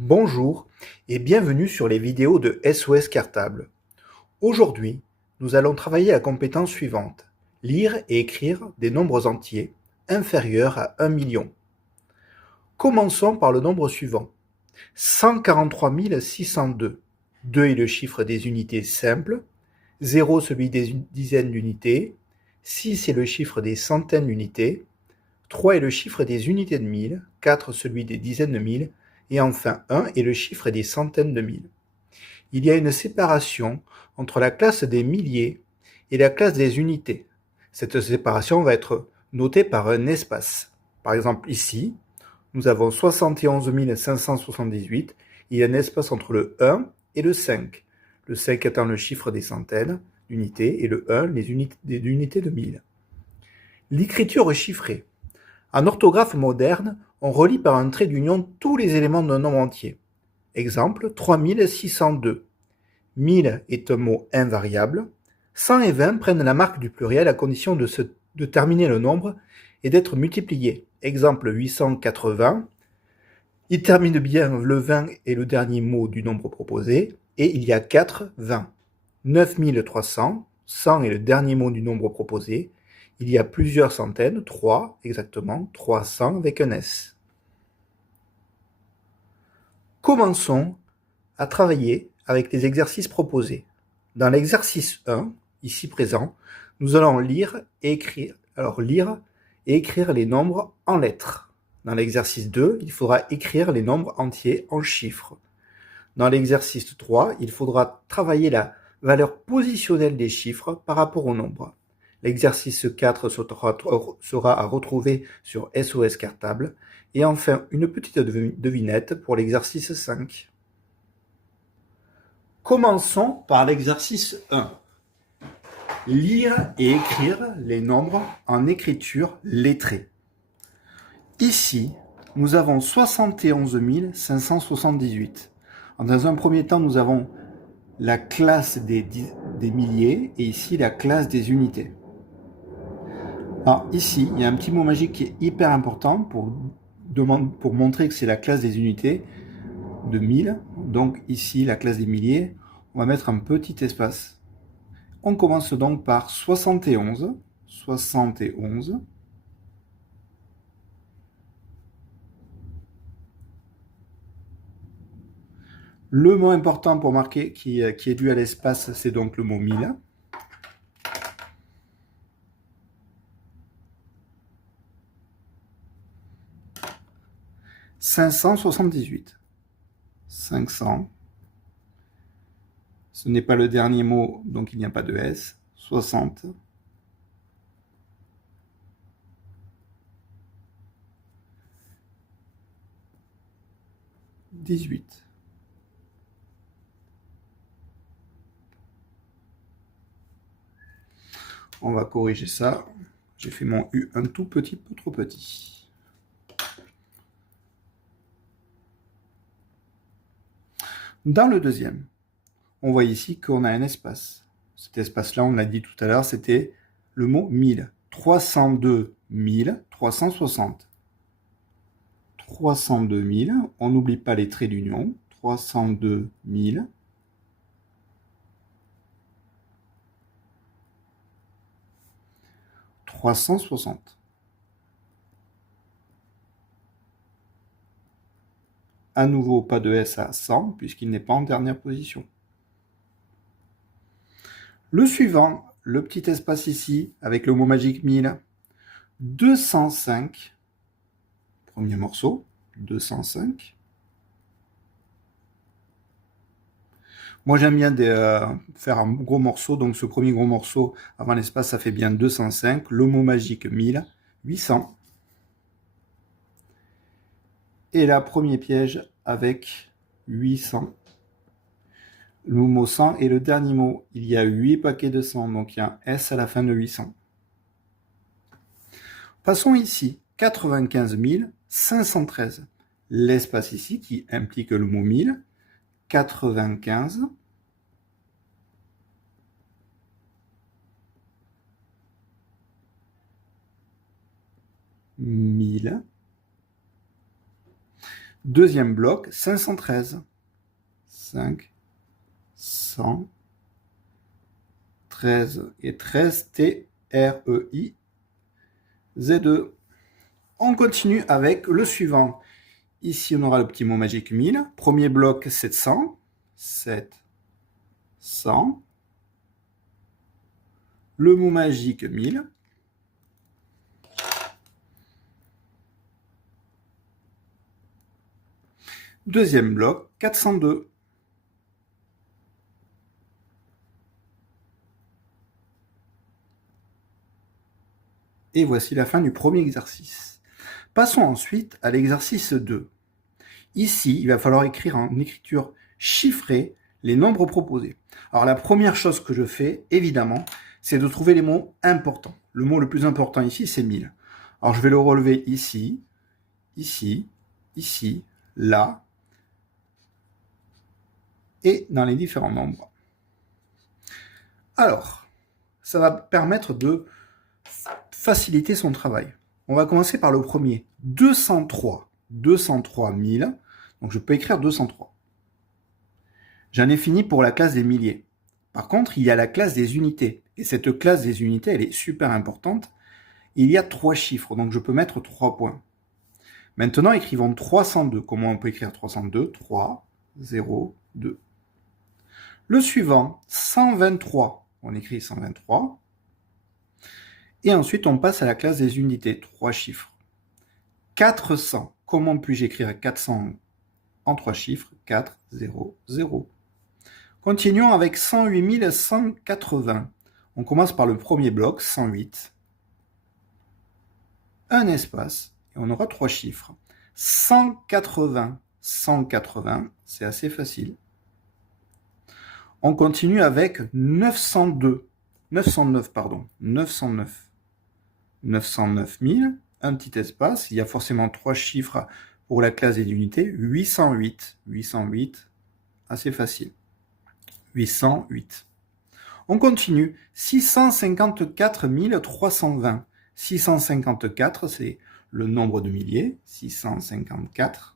Bonjour et bienvenue sur les vidéos de SOS Cartable. Aujourd'hui, nous allons travailler la compétence suivante: lire et écrire des nombres entiers inférieurs à 1 million. Commençons par le nombre suivant: 143 602. 2 est le chiffre des unités simples, 0 celui des dizaines d'unités, 6 est le chiffre des centaines d'unités, 3 est le chiffre des unités de mille, 4 celui des dizaines de mille, et enfin 1 est le chiffre des centaines de mille. Il y a une séparation entre la classe des milliers et la classe des unités. Cette séparation va être notée par un espace. Par exemple ici, nous avons 71 578, il y a un espace entre le 1 et le 5. Le 5 étant le chiffre des centaines d'unités et le 1 les unités de mille. L'écriture chiffrée. En orthographe moderne, on relie par un trait d'union tous les éléments d'un nombre entier. Exemple, 3602. 1000 est un mot invariable. 100 et 20 prennent la marque du pluriel à condition de terminer le nombre et d'être multipliés. Exemple, 880. Il termine bien, le 20 est le dernier mot du nombre proposé, et il y a 4 20. 9300, 100 est le dernier mot du nombre proposé. Il y a plusieurs centaines, 3 exactement, 300 avec un S. Commençons à travailler avec les exercices proposés. Dans l'exercice 1, ici présent, nous allons lire et écrire. Alors lire et écrire les nombres en lettres. Dans l'exercice 2, il faudra écrire les nombres entiers en chiffres. Dans l'exercice 3, il faudra travailler la valeur positionnelle des chiffres par rapport au nombre. L'exercice 4 sera à retrouver sur SOS Cartable. Et enfin, une petite devinette pour l'exercice 5. Commençons par l'exercice 1. Lire et écrire les nombres en écriture lettrée. Ici, nous avons 71 578. Dans un premier temps, nous avons la classe des milliers et ici la classe des unités. Alors ici, il y a un petit mot magique qui est hyper important pour montrer que c'est la classe des unités de 1000. Donc ici, la classe des milliers, on va mettre un petit espace. On commence donc par 71. 71. Le mot important pour marquer qui est dû à l'espace, c'est donc le mot 1000. « 578. 500. Ce n'est pas le dernier mot, donc il n'y a pas de S. 60. 18. On va corriger ça. J'ai fait mon U un tout petit peu trop petit. Dans le deuxième, on voit ici qu'on a un espace. Cet espace-là, on l'a dit tout à l'heure, c'était le mot 1000. 302 360. 302 000, on n'oublie pas les traits d'union. 302 000. 360. À nouveau, pas de S à 100, puisqu'il n'est pas en dernière position. Le suivant, le petit espace ici, avec le mot magique 1000. 205. Premier morceau, 205. Moi, j'aime bien faire un gros morceau, donc ce premier gros morceau, avant l'espace, ça fait bien 205. Le mot magique 1000, 800. Et là, premier piège avec 800. Le mot 100 est le dernier mot. Il y a 8 paquets de 100, donc il y a un S à la fin de 800. Passons ici, 95 513. L'espace ici qui implique le mot 1000. 95. 1000. Deuxième bloc, 513. 5, 100, 13 et 13, T-R-E-I, Z2. On continue avec le suivant. Ici, on aura le petit mot magique 1000. Premier bloc, 700. 700. Le mot magique 1000. Deuxième bloc, 402. Et voici la fin du premier exercice. Passons ensuite à l'exercice 2. Ici, il va falloir écrire en écriture chiffrée les nombres proposés. Alors la première chose que je fais, évidemment, c'est de trouver les mots importants. Le mot le plus important ici, c'est 1000. Alors je vais le relever ici, ici, ici, là, et dans les différents nombres. Alors, ça va permettre de faciliter son travail. On va commencer par le premier, 203. 203 000, donc je peux écrire 203. J'en ai fini pour la classe des milliers. Par contre, il y a la classe des unités. Et cette classe des unités, elle est super importante. Il y a 3 chiffres, donc je peux mettre 3 points. Maintenant, écrivons 302. Comment on peut écrire 302 ? 3, 0, 2. Le suivant, 123. On écrit 123. Et ensuite, on passe à la classe des unités. 3 chiffres. 400. Comment puis-je écrire 400 en 3 chiffres ? 4, 0, 0. Continuons avec 108 180. On commence par le premier bloc, 108. Un espace, et on aura 3 chiffres. 180. 180, c'est assez facile. On continue avec 902. 909, pardon. 909. 909 000. Un petit espace. Il y a forcément 3 chiffres pour la classe des unités. 808. 808, assez facile. 808. On continue. 654 320. 654, c'est le nombre de milliers. 654.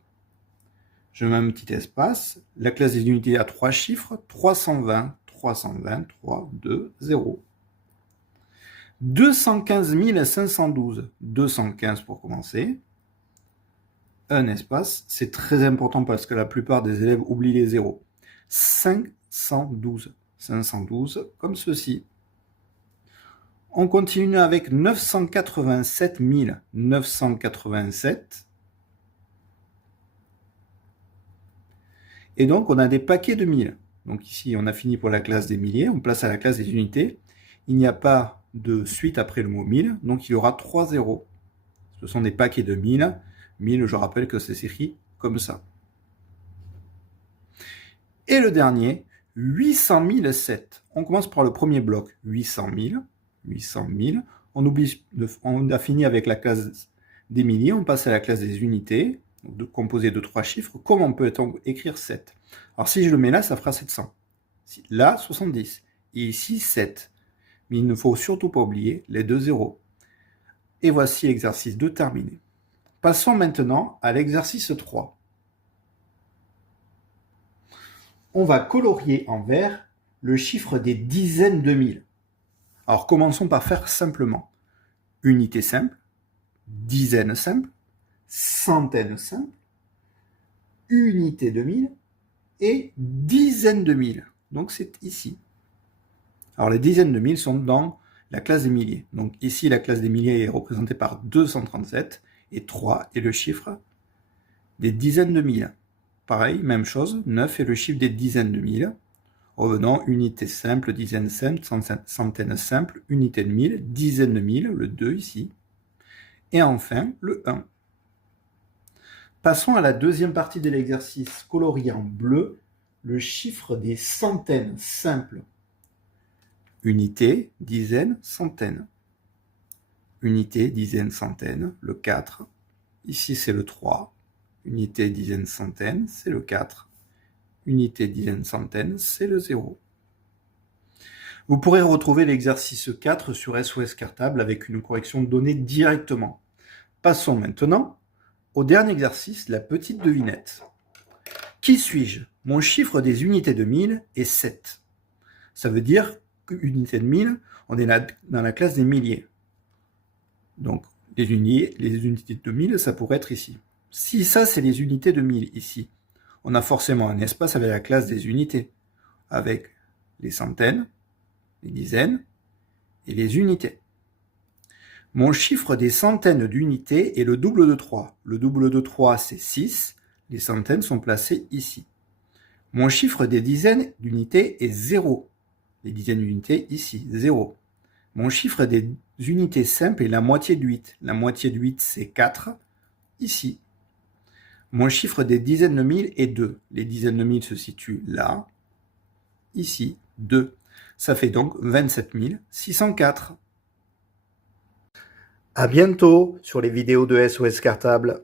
Je mets un petit espace. La classe des unités a 3 chiffres. 320. 320. 3, 2, 0. 215 512. 215 pour commencer. Un espace. C'est très important parce que la plupart des élèves oublient les zéros. 512. 512 comme ceci. On continue avec 987 000. 987. Et donc, on a des paquets de 1000. Donc ici, on a fini pour la classe des milliers. On place à la classe des unités. Il n'y a pas de suite après le mot 1000. Donc, il y aura 3 zéros. Ce sont des paquets de 1000. 1000, je rappelle que c'est écrit comme ça. Et le dernier, 800 007. On commence par le premier bloc, 800 000. 800 000. On a fini avec la classe des milliers. On passe à la classe des unités, composée de 3 chiffres. Comment peut-on écrire 7 ? Alors si je le mets là, ça fera 700. Là, 70. Et ici, 7. Mais il ne faut surtout pas oublier les 2 zéros. Et voici l'exercice 2 terminé. Passons maintenant à l'exercice 3. On va colorier en vert le chiffre des dizaines de mille. Alors commençons par faire simplement. Unité simple, dizaine simple, centaine simple, unité de mille et dizaine de mille. Donc c'est ici. Alors les dizaines de mille sont dans la classe des milliers. Donc ici la classe des milliers est représentée par 237 et 3 est le chiffre des dizaines de mille. Pareil, même chose, 9 est le chiffre des dizaines de mille. Revenons, unité simple, dizaine simple, centaine simple, unité de mille, dizaine de mille, le 2 ici. Et enfin, le 1. Passons à la deuxième partie de l'exercice, colorié en bleu, le chiffre des centaines simples. Unité, dizaine, centaine. Unité, dizaine, centaine, le 4. Ici, c'est le 3. Unité, dizaine, centaine, c'est le 4. Unité, dizaine, centaine, c'est le 0. Vous pourrez retrouver l'exercice 4 sur SOS Cartable avec une correction donnée directement. Passons maintenant au dernier exercice, la petite devinette. Qui suis-je? Mon chiffre des unités de 1000 est 7. Ça veut dire qu'unité de 1000, on est là dans la classe des milliers. Donc, les unités de 1000, ça pourrait être ici. Si ça, c'est les unités de 1000 ici, on a forcément un espace avec la classe des unités, avec les centaines, les dizaines et les unités. Mon chiffre des centaines d'unités est le double de 3. Le double de 3, c'est 6. Les centaines sont placées ici. Mon chiffre des dizaines d'unités est 0. Les dizaines d'unités ici, 0. Mon chiffre des unités simples est la moitié de 8. La moitié de 8, c'est 4, ici. Mon chiffre des dizaines de mille est 2. Les dizaines de mille se situent là, ici, 2. Ça fait donc 27 604. À bientôt sur les vidéos de SOS Cartable.